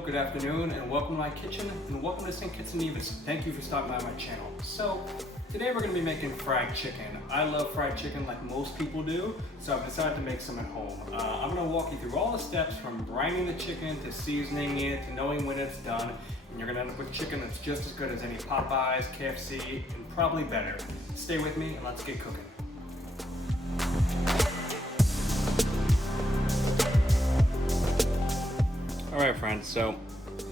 Hello, good afternoon, and welcome to my kitchen, and welcome to St. Kitts and Nevis. Thank you for stopping by my channel. So, today we're going to be making fried chicken. I love fried chicken like most people do, so I've decided to make some at home. I'm going to walk you through all the steps from brining the chicken to seasoning it to knowing when it's done, and you're going to end up with chicken that's just as good as any Popeyes, KFC, and probably better. Stay with me, and let's get cooking. Alright friends, so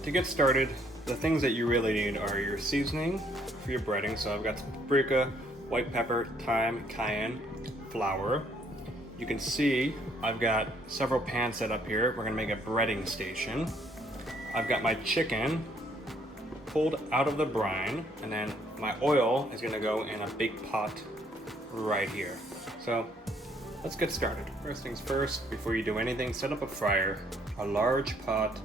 to get started, the things that you really need are your seasoning for your breading. So I've got some paprika, white pepper, thyme, cayenne, flour. You can see I've got several pans set up here. We're going to make a breading station. I've got my chicken pulled out of the brine, and then my oil is going to go in a big pot right here. So let's get started. First things first, before you do anything, set up a fryer. A large pot,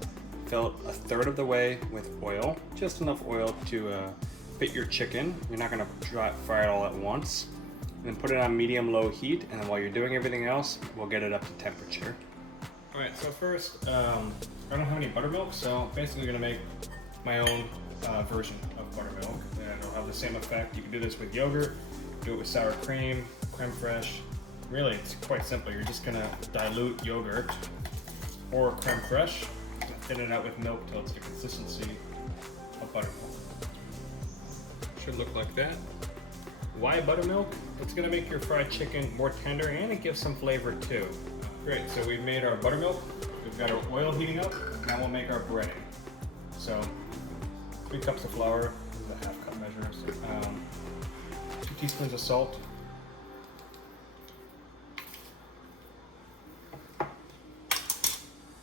fill it a third of the way with oil, just enough oil to fit your chicken. You're not gonna fry it all at once. And then put it on medium-low heat, and then while you're doing everything else, we'll get it up to temperature. All right, so first, I don't have any buttermilk, so basically gonna make my own version of buttermilk. And it'll have the same effect. You can do this with yogurt, do it with sour cream, creme fraiche. Really, it's quite simple. You're just gonna dilute yogurt or creme fraiche, thin it out with milk till it's the consistency of buttermilk. Should look like that. Why buttermilk? It's gonna make your fried chicken more tender and it gives some flavor too. Great, so we've made our buttermilk, we've got our oil heating up, now we'll make our breading. So 3 cups of flour, this is a half cup measure, so, 2 teaspoons of salt,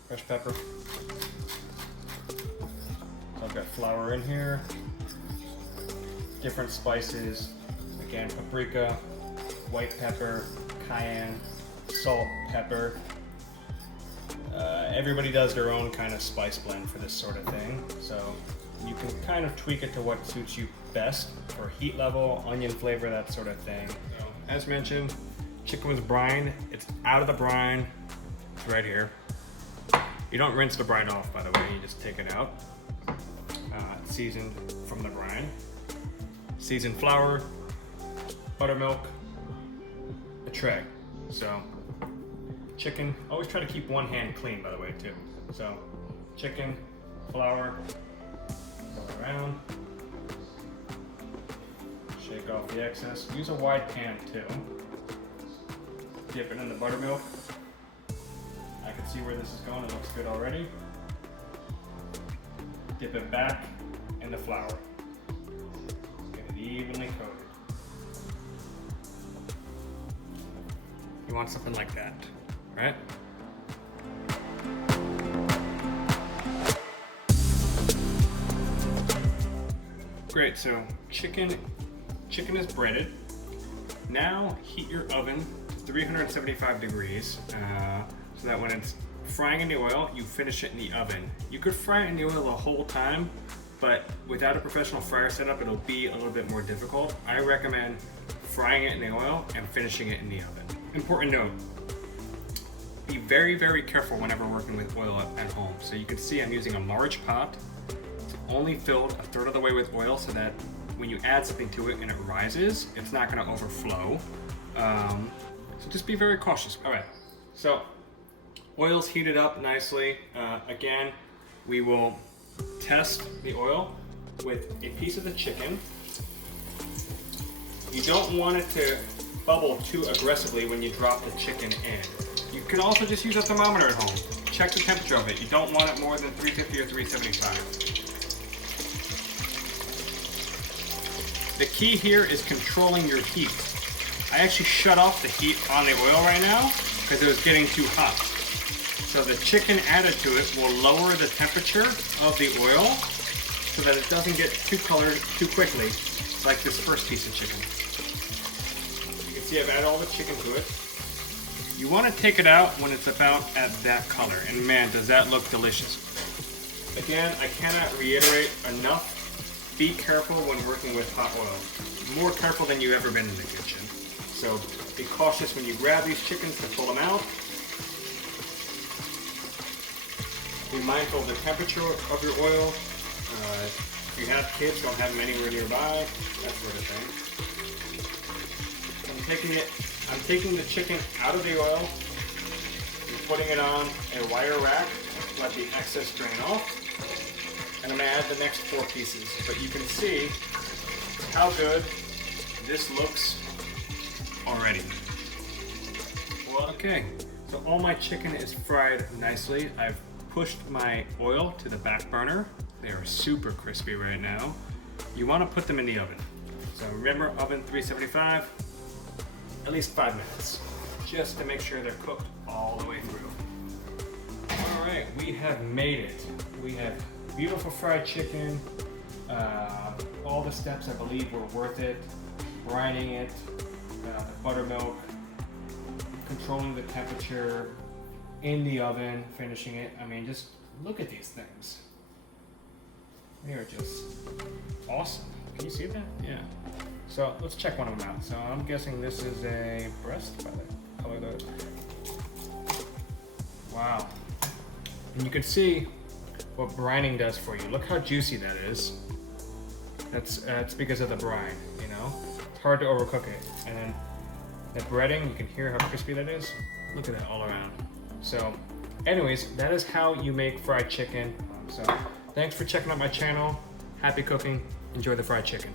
fresh pepper. So I've got flour in here, different spices, again paprika, white pepper, cayenne, salt, pepper. Everybody does their own kind of spice blend for this sort of thing, so you can kind of tweak it to what suits you best for heat level, onion flavor, that sort of thing. So, as mentioned, chicken was brined. It's out of the brine. It's right here. You don't rinse the brine off, by the way, you just take it out. Seasoned from the brine. Seasoned flour, buttermilk, a tray. So, chicken, always try to keep one hand clean, by the way, too. So, chicken, flour, go around, shake off the excess. Use a wide pan, too. Dip it in the buttermilk. I can see where this is going, it looks good already. Dip it back in the flour. Get it evenly coated. You want something like that, right? Great, so chicken is breaded. Now heat your oven to 375 degrees. So that when it's frying in the oil, you finish it in the oven. You could fry it in the oil the whole time, but without a professional fryer setup, it'll be a little bit more difficult. I recommend frying it in the oil and finishing it in the oven. Important note, be very, very careful whenever working with oil at home. So you can see I'm using a large pot. It's only filled a third of the way with oil so that when you add something to it and it rises, it's not gonna overflow. So just be very cautious. All right, so oil's heated up nicely. Again, we will test the oil with a piece of the chicken. You don't want it to bubble too aggressively when you drop the chicken in. You can also just use a thermometer at home. Check the temperature of it. You don't want it more than 350 or 375. The key here is controlling your heat. I actually shut off the heat on the oil right now because it was getting too hot. So the chicken added to it will lower the temperature of the oil so that it doesn't get too colored too quickly, like this first piece of chicken. You can see I've added all the chicken to it. You want to take it out when it's about at that color, and man, does that look delicious. Again, I cannot reiterate enough, be careful when working with hot oil. More careful than you've ever been in the kitchen. So be cautious when you grab these chickens to pull them out. Be mindful of the temperature of your oil. If you have kids, don't have them anywhere nearby, that sort of thing. I'm taking the chicken out of the oil and putting it on a wire rack. Let the excess drain off. And I'm gonna add the next 4 pieces. But you can see how good this looks already. Well, okay, so all my chicken is fried nicely. I've pushed my oil to the back burner. They are super crispy right now. You wanna put them in the oven. So remember, oven 375, at least 5 minutes, just to make sure they're cooked all the way through. All right, we have made it. We have beautiful fried chicken. All the steps, I believe, were worth it. Brining it, the buttermilk, controlling the temperature, in the oven, finishing it. I mean, just look at these things. They are just awesome. Can you see that? Yeah. So let's check one of them out. So I'm guessing this is a breast by the color of the... Wow. And you can see what brining does for you. Look how juicy that is. That's because of the brine, you know? It's hard to overcook it. And then the breading, you can hear how crispy that is. Look at that all around. So anyways, that is how you make fried chicken. So thanks for checking out my channel. Happy cooking. Enjoy the fried chicken.